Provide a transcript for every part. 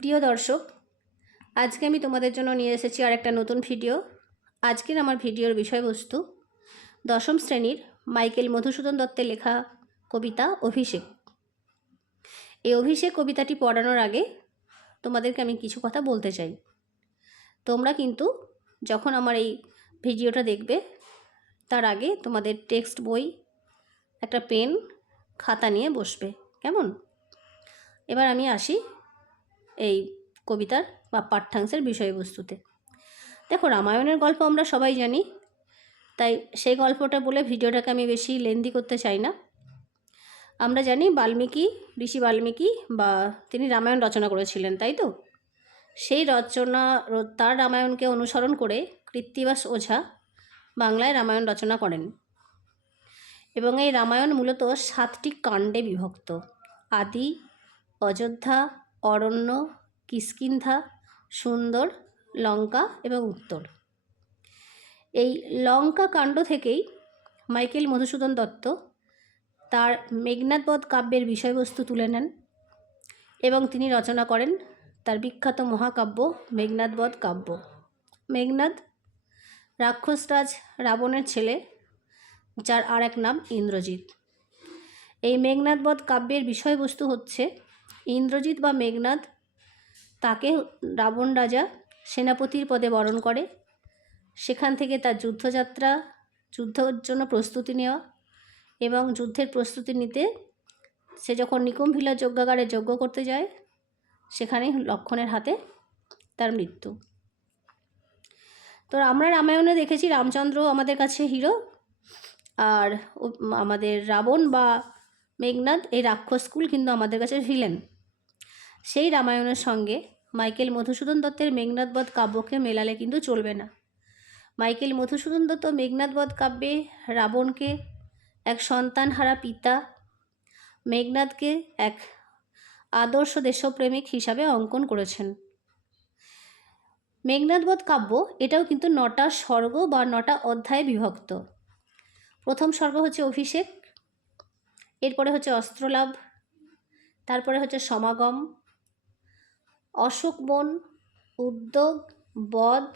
প্রিয় দর্শক, আজকে আমি তোমাদের জন্য নিয়ে এসেছি আর একটা নতুন ভিডিও। আজকের আমার ভিডিওর বিষয়বস্তু দশম শ্রেণীর মাইকেল মধুসূদন দত্তের লেখা কবিতা অভিষেক। এই অভিষেক কবিতাটি পড়ানোর আগে তোমাদেরকে আমি কিছু কথা বলতে চাই। তোমরা কিন্তু যখন আমার এই ভিডিওটা দেখবে তার আগে তোমাদের টেক্সট বই, একটা পেন, খাতা নিয়ে বসবে, কেমন? এবার আমি আসি এই কবিতার বা পাঠ্যাংশের বিষয়বস্তুতে। দেখো, রামায়ণের গল্প আমরা সবাই জানি, তাই সেই গল্পটা বলে ভিডিওটাকে আমি বেশি লেন্দি করতে চাই না। আমরা জানি ঋষি বাল্মীকি বা তিনি রামায়ণ রচনা করেছিলেন, তাই তো? সেই তার রামায়ণকে অনুসরণ করে কৃত্তিবাস ওঝা বাংলায় রামায়ণ রচনা করেন। এবং এই রামায়ণ মূলত 7টি কাণ্ডে বিভক্ত: আদি, অযোধ্যা, অরণ্য, কিষ্কিন্ধা, সুন্দর, লঙ্কা এবং উত্তর। এই লঙ্কা কাণ্ড থেকেই মাইকেল মধুসূদন দত্ত তার মেঘনাদবধ কাব্যের বিষয়বস্তু তুলে নেন এবং তিনি রচনা করেন তার বিখ্যাত মহাকাব্য মেঘনাদবধ কাব্য। মেঘনাদ রাক্ষসরাজ রাবণের ছেলে, যার আর এক নাম ইন্দ্রজিৎ। এই মেঘনাদবধ কাব্যের বিষয়বস্তু হচ্ছে ইন্দ্রজিৎ বা মেঘনাদ, তাকে রাবণ রাজা সেনাপতির পদে বরণ করে। সেখান থেকে তার যুদ্ধযাত্রা, যুদ্ধের জন্য প্রস্তুতি নেওয়া এবং যুদ্ধের প্রস্তুতি নিতে সে যখন নিকুম্ভিলা যজ্ঞাগারে যজ্ঞ করতে যায়, সেখানেই লক্ষ্মণের হাতে তার মৃত্যু। তো আমরা রামায়ণে দেখেছি রামচন্দ্র আমাদের কাছে হিরো, আর আমাদের রাবণ বা মেঘনাদ এই রাক্ষসকুল কিন্তু আমাদের কাছে ভিলেন। সেই রামায়ণের সঙ্গে মাইকেল মধুসূদন দত্তের মেঘনাদবধ কাব্যকে মেলালে কিন্তু চলবে না। মাইকেল মধুসূদন দত্ত মেঘনাদবধ কাব্যে রাবণকে এক সন্তানহারা পিতা, মেঘনাদকে এক আদর্শ দেশপ্রেমিক হিসাবে অঙ্কন করেছেন। মেঘনাদবধ কাব্য এটাও কিন্তু 9টা সর্গ বা 9টা অধ্যায়ে বিভক্ত। প্রথম সর্গ হচ্ছে অভিষেক, এরপরে হচ্ছে অস্ত্রলাভ, তারপরে হচ্ছে সমাগম, অশোকবন, উদ্যোগ, বধ,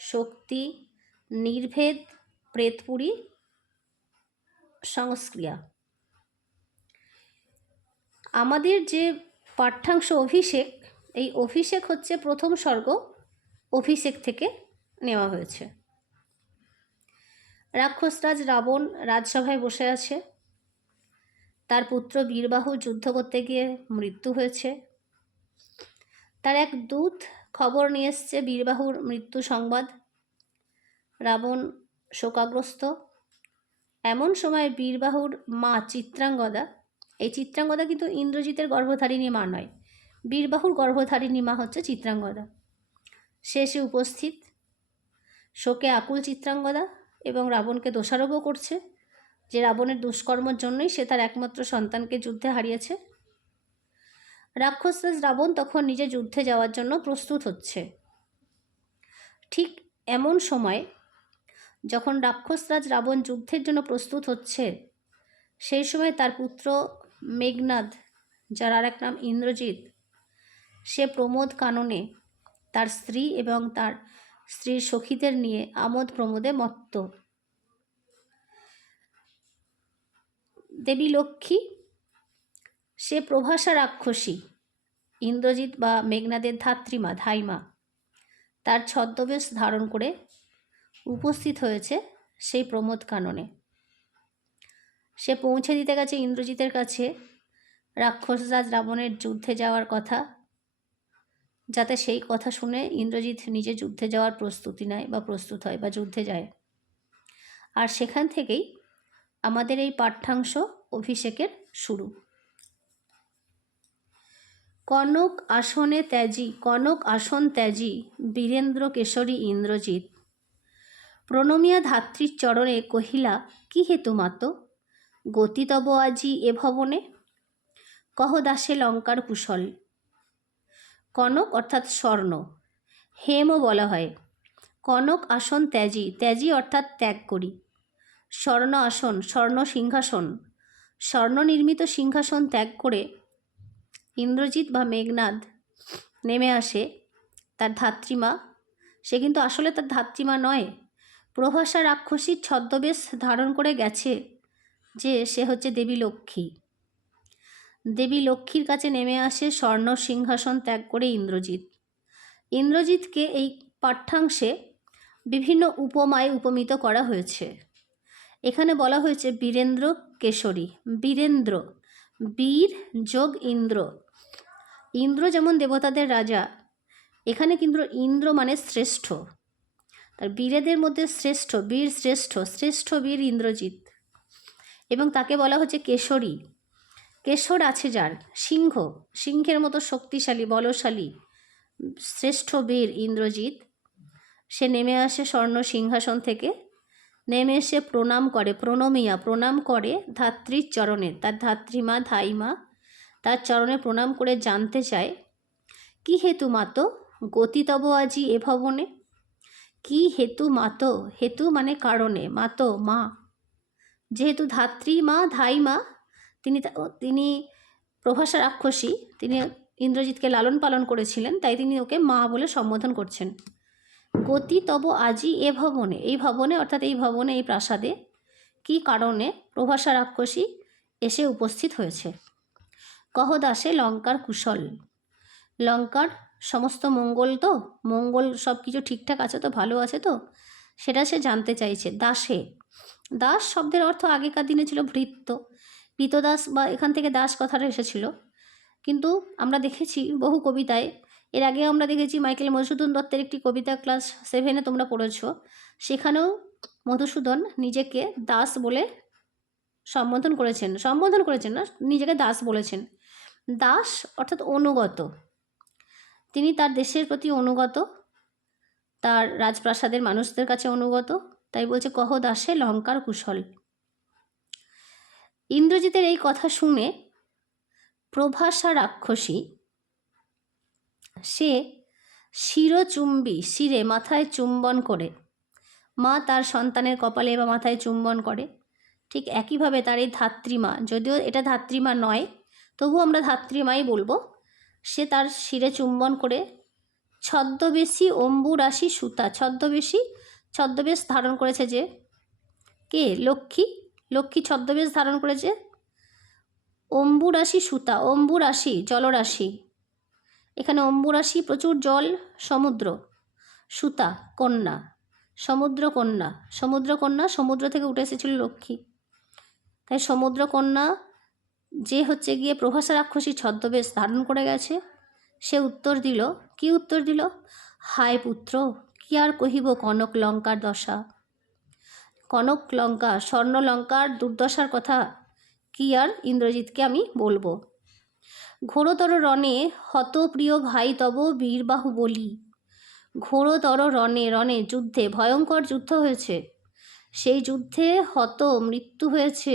শক্তি, নির্ভেদ, প্রেতপুরী, সংস্ক্রিয়া। আমাদের যে পাঠ্যাংশ অভিষেক, এই অভিষেক হচ্ছে প্রথম সর্গ, অভিষেক থেকে নেওয়া হয়েছে। রাক্ষসরাজ রাবণ রাজসভায় বসে আছে, তার পুত্র বীরবাহু যুদ্ধ করতে গিয়ে মৃত্যু হয়েছে। তার এক দূত খবর নিয়ে এসছে বীরবাহুর মৃত্যু সংবাদ। রাবণ শোকাগ্রস্ত। এমন সময় বীরবাহুর মা চিত্রাঙ্গদা, এই চিত্রাঙ্গদা কিন্তু ইন্দ্রজিতের গর্ভধারিণী মা নয়, বীরবাহুর গর্ভধারিণী মা হচ্ছে চিত্রাঙ্গদা, সে উপস্থিত। শোকে আকুল চিত্রাঙ্গদা এবং রাবণকে দোষারোপও করছে যে রাবণের দুষ্কর্মের জন্যই সে তার একমাত্র সন্তানকে যুদ্ধে হারিয়েছে। রাক্ষসরাজ রাবণ তখন নিজে যুদ্ধে যাওয়ার জন্য প্রস্তুত হচ্ছে। ঠিক এমন সময় যখন রাক্ষসরাজ রাবণ যুদ্ধের জন্য প্রস্তুত হচ্ছে, সেই সময় তার পুত্র মেঘনাদ, যার আর এক নাম ইন্দ্রজিৎ, সে প্রমোদ কাননে তার স্ত্রী এবং তার স্ত্রীর সখীদের নিয়ে আমোদ প্রমোদে মত্ত। দেবী লক্ষ্মী, সে প্রভাসা রাক্ষসী, ইন্দ্রজিৎ বা মেঘনাদের ধাত্রীমা, ধাইমা, তার ছদ্মবেশ ধারণ করে উপস্থিত হয়েছে সেই প্রমোদ কাননে। সে পৌঁছে দিতে গেছে ইন্দ্রজিতের কাছে রাক্ষসরাজ রাবণের যুদ্ধে যাওয়ার কথা, যাতে সেই কথা শুনে ইন্দ্রজিৎ নিজে যুদ্ধে যাওয়ার প্রস্তুতি নেয় বা প্রস্তুত হয় বা যুদ্ধে যায়। আর সেখান থেকেই আমাদের এই পাঠ্যাংশ অভিষেকের শুরু। কনক আসন ত্যাজি বীরেন্দ্র কেশরী ইন্দ্রজিৎ, প্রণমিয়া ধাত্রীর চরণে কহিলা কি হেতু মাত, গতি তব আজি এ ভবনে, কহ দাসে লঙ্কার কুশল। কনক অর্থাৎ স্বর্ণ, হেমও বলা হয়। কনক আসন ত্যাজি অর্থাৎ ত্যাগ করি। স্বর্ণ আসন, স্বর্ণ সিংহাসন, স্বর্ণ নির্মিত সিংহাসন ত্যাগ করে ইন্দ্রজিৎ বা মেঘনাদ নেমে আসে তার ধাত্রীমা, সে কিন্তু আসলে তার ধাত্রীমা নয়, প্রভাষা রাক্ষসীর ছদ্মবেশ ধারণ করে গেছে, যে সে হচ্ছে দেবী লক্ষ্মী। দেবী লক্ষ্মীর কাছে নেমে আসে স্বর্ণ সিংহাসন ত্যাগ করে ইন্দ্রজিৎ। ইন্দ্রজিৎকে এই পাঠ্যাংশে বিভিন্ন উপমায় উপমিত করা হয়েছে। এখানে বলা হয়েছে বীরেন্দ্র কেশরী। বীরেন্দ্র, বীর যোগ ইন্দ্র। ইন্দ্র যেমন দেবতাদের রাজা, এখানে কিন্তু ইন্দ্র মানে শ্রেষ্ঠ, তার বীরেদের মধ্যে শ্রেষ্ঠ, বীর শ্রেষ্ঠ, শ্রেষ্ঠ বীর ইন্দ্রজিৎ। এবং তাকে বলা হচ্ছে কেশরী। কেশর আছে যার, সিংহ, সিংহের মতো শক্তিশালী বলশালী শ্রেষ্ঠ বীর ইন্দ্রজিৎ। সে নেমে আসে স্বর্ণ সিংহাসন থেকে, নেমে এসে প্রণাম করে, প্রণাম করে ধাত্রীর চরণে, তার ধাত্রীমা ধাইমা তার চরণে প্রণাম করে জানতে চায়, কি হেতু মাতো গতি তব আজি এ ভবনে। কি হেতু মাতো, হেতু মানে কারণে, মাতো মা, যেহেতু ধাত্রীমা ধাইমা তিনি প্রভাষা রাক্ষসী, তিনি ইন্দ্রজিৎকে লালন পালন করেছিলেন, তাই তিনি ওকে মা বলে সম্বোধন করছেন। গতি তব আজি এ ভবনে, এই ভবনে অর্থাৎ এই ভবনে, এই প্রাসাদে কি কারণে প্রভাষা রাক্ষসী এসে উপস্থিত হয়েছে। কহ দাসে লঙ্কার কুশল, লঙ্কার সমস্ত মঙ্গল তো, মঙ্গল সব কিছু ঠিকঠাক আছে তো, ভালো আছে তো, সেটা সে জানতে চাইছে। দাসে, দাস শব্দের অর্থ আগেকার দিনে ছিল ভৃত্য, কৃতদাস, বা এখান থেকে দাস কথাটা এসেছিল। কিন্তু আমরা দেখেছি বহু কবিতায়, এর আগে আমরা দেখেছি মাইকেল মধুসূদন দত্তের একটি কবিতা ক্লাস 7-এ তোমরা পড়েছ, সেখানেও মধুসূদন নিজেকে দাস বলে সম্বোধন করেছেন না, নিজেকে দাস বলেছেন। দাস অর্থাৎ অনুগত, তিনি তার দেশের প্রতি অনুগত, তার রাজপ্রাসাদের মানুষদের কাছে অনুগত, তাই বলছে কহ দাসে লঙ্কার কুশল। ইন্দ্রজিতের এই কথা শুনে প্রভাষা রাক্ষসী সে শিরচুম্বী, শিরে মাথায় চুম্বন করে, মা তার সন্তানের কপালে বা মাথায় চুম্বন করে, ঠিক একইভাবে তার এই ধাত্রীমা, যদিও এটা ধাত্রীমা নয় তবু আমরা ধাত্রীমাই বলবো, সে তার শিরে চুম্বন করে ছদ্মবেশী অম্বুরাশি সুতা, ছদ্মবেশ ধারণ করেছে যে কে, লক্ষ্মী ছদ্মবেশ ধারণ করেছে। অম্বুরাশি সুতা, অম্বুরাশি জলরাশি, এখানে অম্বুরাশি প্রচুর জল, সমুদ্র, সুতা কন্যা, সমুদ্রকন্যা, সমুদ্র থেকে উঠে এসেছিল লক্ষ্মী, তাই সমুদ্রকন্যা যে হচ্ছে গিয়ে প্রভাষা রাক্ষসী ছদ্মবেশ ধারণ করে গেছে, সে উত্তর দিল, কি উত্তর দিল, হায় পুত্র কি আর কহিব কনক লঙ্কার দশা। কনক লঙ্কা, স্বর্ণলঙ্কার দুর্দশার কথা কি আর ইন্দ্রজিৎকে আমি বলবো। ঘোরতর রণে হত প্রিয় ভাই তব বীরবাহু বলি। ঘোরতর রণে যুদ্ধে, ভয়ঙ্কর যুদ্ধ হয়েছে, সেই যুদ্ধে হত মৃত্যু হয়েছে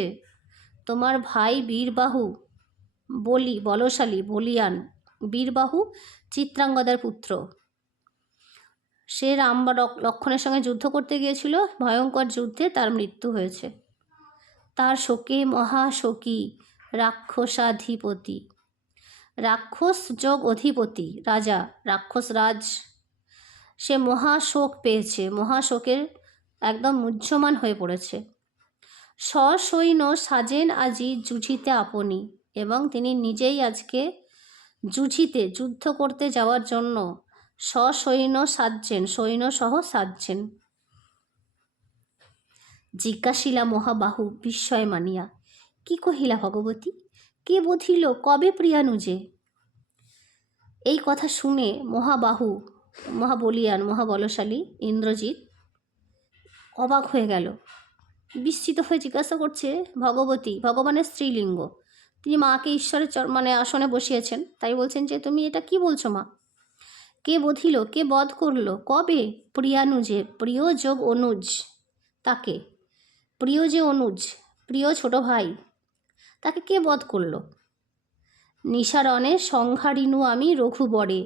তোমার ভাই বীরবাহু বলি, বলশালী বলিয়ান, বীরবাহু চিত্রাঙ্গদার পুত্র। সে রাম বা লক্ষ্মণের সঙ্গে যুদ্ধ করতে গিয়েছিল, ভয়ঙ্কর যুদ্ধে তার মৃত্যু হয়েছে। তার শোকে মহাশোকী রাক্ষসাধিপতি, রাক্ষস যোগ অধিপতি রাজা, রাক্ষস রাজ, সে মহাশোক পেয়েছে, মহাশোকের একদম মুহ্যমান হয়ে পড়েছে। সসৈন্য সাজেন আজি যুঝিতে আপনি, এবং তিনি নিজেই আজকে যুদ্ধ করতে যাওয়ার জন্য সসৈন্য সাজছেন, সৈন্যসহ সাজছেন। জিজ্ঞাসিলা মহাবাহু বিস্ময় মানিয়া, কি কহিলা ভগবতী, কে বধিল কবে প্রিয়ানুজে। এই কথা শুনে মহাবাহু, মহাবলিয়ান, মহাবলশালী ইন্দ্রজিৎ অবাক হয়ে গেল, বিস্মিত হয়ে জিজ্ঞাসা করছে, ভগবতী ভগবানের স্ত্রীলিঙ্গ, তিনি মাকে ঈশ্বরের আসনে বসিয়েছেন, তাই বলছেন যে তুমি এটা কি বলছো মা, কে বধিল, কে বধ করলো, কবে, প্রিয়ানুজে, প্রিয় যোগ অনুজ, তাকে, প্রিয় যে অনুজ, প্রিয় ছোট ভাই, তাকে কে বধ করলো। নিশারণে সংহারিনু আমি রঘুবরে,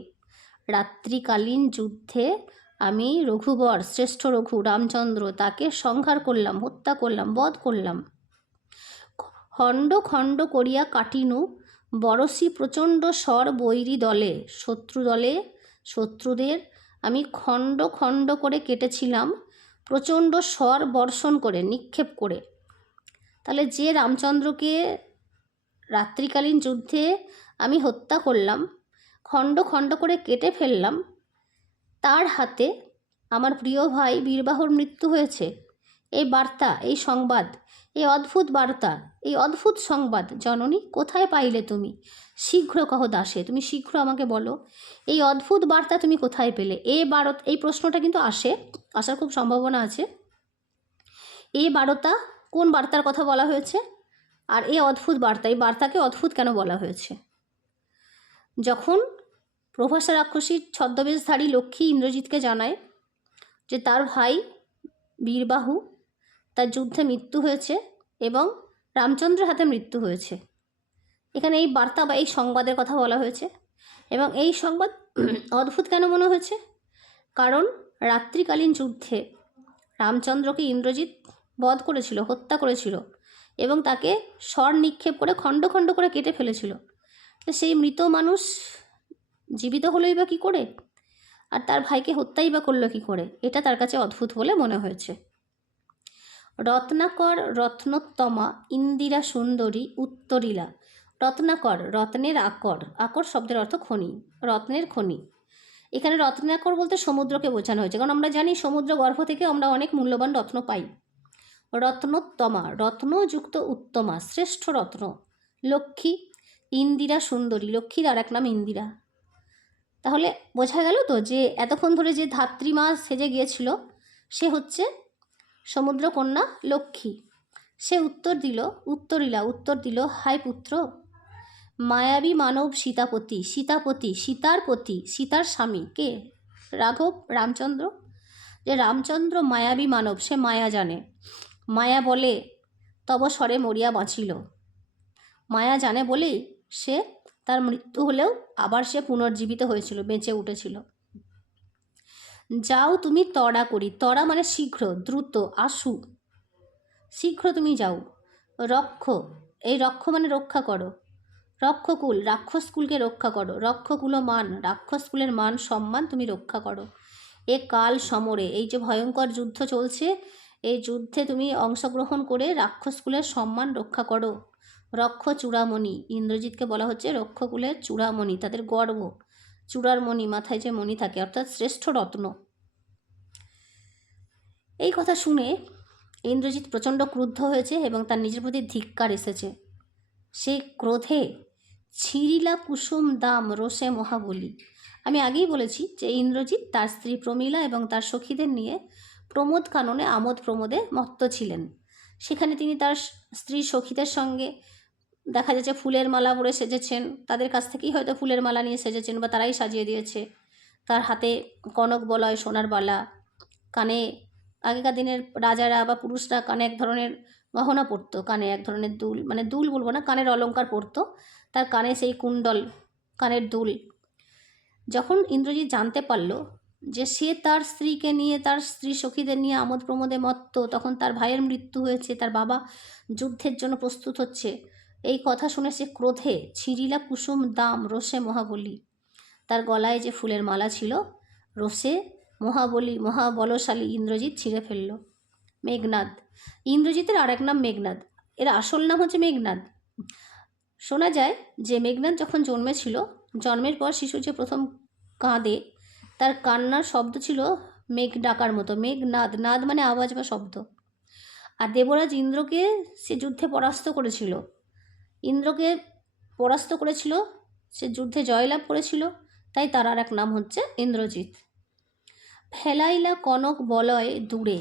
রাত্রিকালীন যুদ্ধে আমি রঘুবর, শ্রেষ্ঠ রঘু রামচন্দ্র, তাকে সংহার করলাম, হত্যা করলাম, বধ করলাম। খণ্ড খণ্ড করিয়া কাটিনু বরসি প্রচণ্ড স্বর বৈরী দলে, শত্রুদের আমি খণ্ড খণ্ড করে কেটেছিলাম, প্রচণ্ড স্বর বর্ষণ করে, নিক্ষেপ করে। তাহলে যে রামচন্দ্রকে রাত্রিকালীন যুদ্ধে আমি হত্যা করলাম, খণ্ড খণ্ড করে কেটে ফেললাম, তার হাতে আমার প্রিয় ভাই বীরবাহুর মৃত্যু হয়েছে। এই বার্তা, এই সংবাদ, এই অদ্ভুত বার্তা, এই অদ্ভুত সংবাদ জননী কোথায় পাইলে তুমি? শীঘ্র কহ দাসে, তুমি শীঘ্র আমাকে বলো এই অদ্ভুত বার্তা তুমি কোথায় পেলে? এই প্রশ্নটা কিন্তু আসার খুব সম্ভাবনা আছে। এই বার্তা, কোন বার্তার কথা বলা হয়েছে? আর এই অদ্ভুত বার্তা, এই বার্তাকে অদ্ভুত কেন বলা হয়েছে? যখন প্রভাসা রাক্ষসীর ছদ্মবেশধারী লক্ষ্মী ইন্দ্রজিৎকে জানায় যে তার ভাই বীরবাহু, তার যুদ্ধে মৃত্যু হয়েছে এবং রামচন্দ্রের হাতে মৃত্যু হয়েছে, এখানে এই বার্তা বা এই সংবাদের কথা বলা হয়েছে। এবং এই সংবাদ অদ্ভুত কেন মনে হয়েছে? কারণ রাত্রিকালীন যুদ্ধে রামচন্দ্রকে ইন্দ্রজিৎ বধ করেছিল, হত্যা করেছিল এবং তাকে স্বর নিক্ষেপ করে খণ্ড খণ্ড করে কেটে ফেলেছিল। সেই মৃত মানুষ জীবিত হলোই বা কী করে, আর তার ভাইকে হত্যাই বা করলো কী করে? এটা তার কাছে অদ্ভুত বলে মনে হয়েছে। রত্নাকর রত্নোত্তমা ইন্দিরা সুন্দরী উত্তরীলা। রত্নাকর, রত্নের আকর, আকর শব্দের অর্থ খনি, রত্নের খনি। এখানে রত্নাকর বলতে সমুদ্রকে বোঝানো হয়েছে, কারণ আমরা জানি সমুদ্র গর্ভ থেকে আমরা অনেক মূল্যবান রত্ন পাই। রত্নোত্তমা, রত্নযুক্ত উত্তমা, শ্রেষ্ঠ রত্ন। লক্ষ্মী, ইন্দিরা সুন্দরী, লক্ষ্মীর আর এক নাম ইন্দিরা। তাহলে বোঝা গেল তো যে এতক্ষণ ধরে যে ধাত্রীমা সেজে গিয়েছিল সে হচ্ছে সমুদ্রকন্যা লক্ষ্মী। সে উত্তরীলা উত্তর দিল, হায় পুত্র, মায়াবী মানব সীতাপতি, সীতার পতি, সীতার স্বামী কে? রামচন্দ্র। যে রামচন্দ্র মায়াবী মানব, সে মায়া জানে, মায়া বলে তব স্বরে মরিয়া বাঁচিল। মায়া জানে বলেই সে তার মৃত্যু হলেও আবার সে পুনর্জীবিত হয়েছিল, বেঁচে উঠেছিল। যাও তুমি তরা করি, তরা মানে শীঘ্র, দ্রুত, আশু, শীঘ্র তুমি যাও। রক্ষ, এই রক্ষ মানে রক্ষা করো। রক্ষকুল, রাক্ষসকুলকে রক্ষা করো। রক্ষকুল মান, রাক্ষসকুলের মান সম্মান তুমি রক্ষা করো। এ কাল সমরে, এই যে ভয়ঙ্কর যুদ্ধ চলছে, এই যুদ্ধে তুমি অংশগ্রহণ করে রাক্ষসকুলের সম্মান রক্ষা করো। রক্ষ চূড়ামণি, ইন্দ্রজিৎকে বলা হচ্ছে রক্ষকুলের চূড়ামণি, তাদের গর্ব। চূড়ার মণি, মাথায় যে মণি থাকে, অর্থাৎ শ্রেষ্ঠ রত্ন। এই কথা শুনে ইন্দ্রজিৎ প্রচণ্ড ক্রুদ্ধ হয়েছে এবং তার নিজের প্রতি ধিক্কার এসেছে। সে ক্রোধে ছিঁড়িলা কুসুম দাম রোষে মহাবলী। আমি আগেই বলেছি যে ইন্দ্রজিৎ তার স্ত্রী প্রমীলা এবং তার সখীদের নিয়ে প্রমোদ কাননে আমোদ প্রমোদে মত্ত ছিলেন। সেখানে তিনি তার স্ত্রী সখীদের সঙ্গে দেখা যাচ্ছে ফুলের মালা পরে সেজেছেন, তাদের কাছ থেকেই হয়তো ফুলের মালা নিয়ে সেজেছেন বা তারাই সাজিয়ে দিয়েছে। তার হাতে কনক বলয়, সোনার বালা, কানে, আগেকার দিনের রাজারা বা পুরুষরা কানে এক ধরনের গহনা পরতো, কানে এক ধরনের দুল, মানে দুল বলবো না, কানের অলংকার পরতো, তার কানে সেই কুণ্ডল, কানের দুল। যখন ইন্দ্রজিৎ জানতে পারল যে সে তার স্ত্রীকে নিয়ে, তার স্ত্রী সখীদের নিয়ে আমোদ প্রমোদে মত্ত, তখন তার ভাইয়ের মৃত্যু হয়েছে, তার বাবা যুদ্ধের জন্য প্রস্তুত হচ্ছে, এই কথা শুনে সে ক্রোধে ছিঁড়িলা কুসুম দাম রোষে মহাবলী। তার গলায় যে ফুলের মালা ছিল, রোষে মহাবলশালী ইন্দ্রজিৎ ছিঁড়ে ফেলল। মেঘনাদ, ইন্দ্রজিতের আর এক নাম মেঘনাদ, এর আসল নাম হচ্ছে মেঘনাদ। শোনা যায় যে মেঘনাদ যখন জন্মেছিল, জন্মের পর শিশু যে প্রথম কাঁদে, তার কান্নার শব্দ ছিল মেঘ ডাকার মতো। মেঘনাদ, নাদ মানে আওয়াজ বা শব্দ। আর দেবরাজ ইন্দ্রকে সে যুদ্ধে পরাস্ত করেছিল, ইন্দ্রকে পরাস্ত করেছিল, সে যুদ্ধে জয়লাভ করেছিল, তাই তার আর এক নাম হচ্ছে ইন্দ্রজিৎ। ফেলাইলা কনক বলয় দূরে,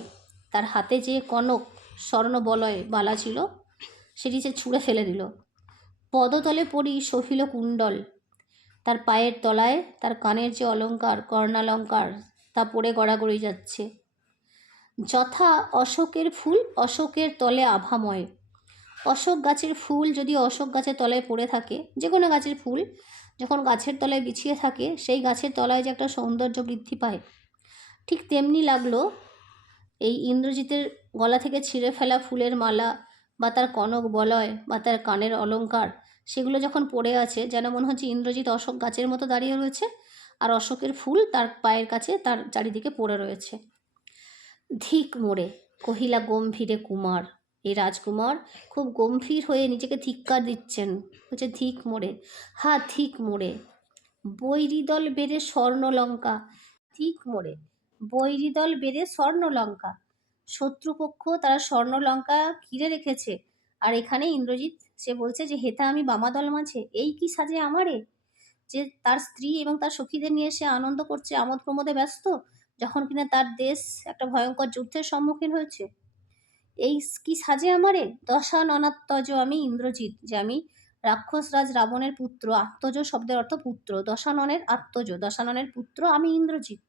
তার হাতে যে কনক স্বর্ণ বলয় বালা ছিল সেটি সে ছুঁড়ে ফেলে দিল। পদতলে পড়ি সহিল কুণ্ডল, তার পায়ের তলায় তার কানের যে অলঙ্কার, কর্ণালঙ্কার, তা পড়ে গড়াগড়ি যাচ্ছে। যথা অশোকের ফুল অশোকের তলে আভাময়, অশোক গাছের ফুল যদি অশোক গাছের তলায় পড়ে থাকে, যে কোনো গাছের ফুল যখন গাছের তলায় বিছিয়ে থাকে, সেই গাছের তলায় যে একটা সৌন্দর্য বৃদ্ধি পায়, ঠিক তেমনি লাগলো এই ইন্দ্রজিতের গলা থেকে ছিঁড়ে ফেলা ফুলের মালা বা তার কনক বলয় বা তার কানের অলঙ্কার, সেগুলো যখন পড়ে আছে যেন মনে হচ্ছে ইন্দ্রজিৎ অশোক গাছের মতো দাঁড়িয়ে রয়েছে, আর অশোকের ফুল তার পায়ের কাছে তার চারিদিকে পড়ে রয়েছে। ধিক মোড়ে কহিলা গম্ভীরে কুমার, এই রাজকুমার খুব গম্ভীর হয়ে নিজেকে ধিক্কার দিচ্ছেন, হচ্ছে ধিক মোড়ে, হা ধিক মোড়ে বৈরিদল বেড়ে স্বর্ণলঙ্কা, ধিক মোড়ে বৈরিদল বেড়ে স্বর্ণলঙ্কা, শত্রুপক্ষ তারা স্বর্ণলঙ্কা ঘিরে রেখেছে, আর এখানে ইন্দ্রজিৎ সে বলছে যে হেথা আমি বামাদল মাঝে, এই কি সাজে আমারে, যে তার স্ত্রী এবং তার সখীদের নিয়ে সে আনন্দ করছে, আমোদ প্রমোদে ব্যস্ত, যখন কিনা তার দেশ একটা ভয়ঙ্কর যুদ্ধের সম্মুখীন হয়েছে। এই কি সাজে আমারে, দশাননাত্মজ আমি ইন্দ্রজিৎ, যে আমি রাক্ষসরাজ রাবণের পুত্র, আত্মজ শব্দের অর্থ পুত্র, দশাননের আত্মজ, দশাননের পুত্র আমি ইন্দ্রজিৎ,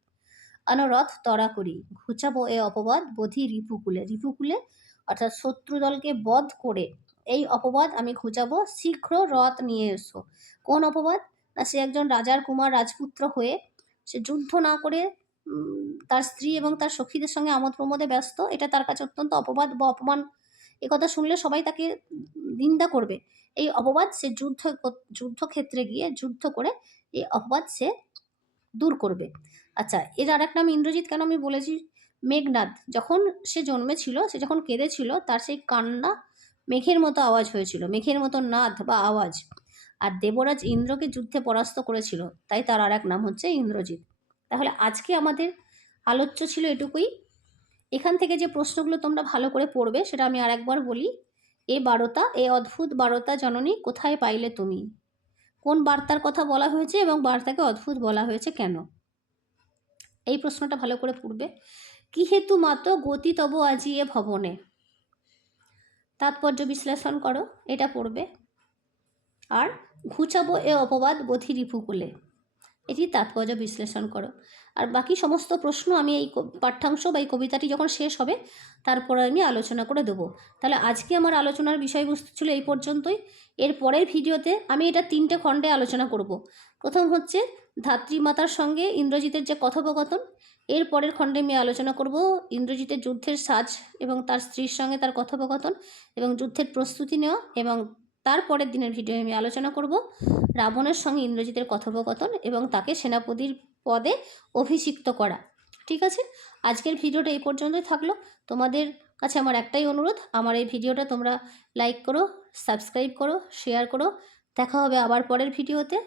রথ তরা করি, ঘুচাবো এ অপবাদ বোধি রিপুকুলে, রিপুকুলে অর্থাৎ শত্রুদলকে বধ করে এই অপবাদ আমি ঘুচাবো, শীঘ্র রথ নিয়ে এসো। কোন অপবাদ? না, সে একজন রাজার কুমার রাজপুত্র হয়ে সে যুদ্ধ না করে তার স্ত্রী এবং তার সখীদের সঙ্গে আমোদ প্রমোদে ব্যস্ত, এটা তার কাছে অত্যন্ত অপবাদ বা অপমান। একথা শুনলে সবাই তাকে নিন্দা করবে। এই অপবাদ সে যুদ্ধক্ষেত্রে গিয়ে যুদ্ধ করে এই অপবাদ সে দূর করবে। আচ্ছা, এর আর এক নাম ইন্দ্রজিৎ কেন আমি বলেছি, মেঘনাদ যখন সে জন্মেছিল, সে যখন কেঁদেছিল, তার সেই কান্না মেঘের মতো আওয়াজ হয়েছিল, মেঘের মতো নাদ বা আওয়াজ। আর দেবরাজ ইন্দ্রকে যুদ্ধে পরাস্ত করেছিল, তাই তার আর এক নাম হচ্ছে ইন্দ্রজিৎ। তাহলে আজকে আমাদের আলোচ্য ছিল এটুকুই। এখান থেকে যে প্রশ্নগুলো তোমরা ভালো করে পড়বে সেটা আমি আর একবার বলি। এ বারতা, এ অদ্ভুত বারতা জননী কোথায় পাইলে তুমি, কোন বার্তার কথা বলা হয়েছে এবং বার্তাকে অদ্ভুত বলা হয়েছে কেন, এই প্রশ্নটা ভালো করে পড়বে। কি হেতু মাত গতি তব আজি এ ভবনে, তাৎপর্য বিশ্লেষণ করো, এটা পড়বে। আর ঘুচাবো এ অপবাদ বোধি রিপুকুলে, এটি তাৎপর্য বিশ্লেষণ করো। আর বাকি সমস্ত প্রশ্ন আমি এই পাঠ্যাংশ বা এই কবিতাটি যখন শেষ হবে তারপরে আমি আলোচনা করে দেবো। তাহলে আজকে আমার আলোচনার বিষয়বস্তু ছিল এই পর্যন্তই। এর পরের ভিডিওতে আমি এটা 3টে খণ্ডে আলোচনা করব। প্রথম হচ্ছে ধাত্রীমাতার সঙ্গে ইন্দ্রজিতের যে কথোপকথন, এর পরের খণ্ডে আমি আলোচনা করব ইন্দ্রজিতের যুদ্ধের সাজ এবং তার স্ত্রীর সঙ্গে তার কথোপকথন এবং যুদ্ধের প্রস্তুতি নেওয়া, এবং তারপরের দিনের ভিডিও আমি আলোচনা করব রাবণের সঙ্গে ইন্দ্রজিতের কথোপকথন এবং তাকে সেনাপতির পদে অভিষিক্ত করা। ঠিক আছে, আজকের ভিডিওটা এই পর্যন্তই থাকলো। তোমাদের কাছে আমার একটাই অনুরোধ, আমার এই ভিডিওটা তোমরা লাইক করো, সাবস্ক্রাইব করো, শেয়ার করো। দেখা হবে আবার পরের ভিডিওতে।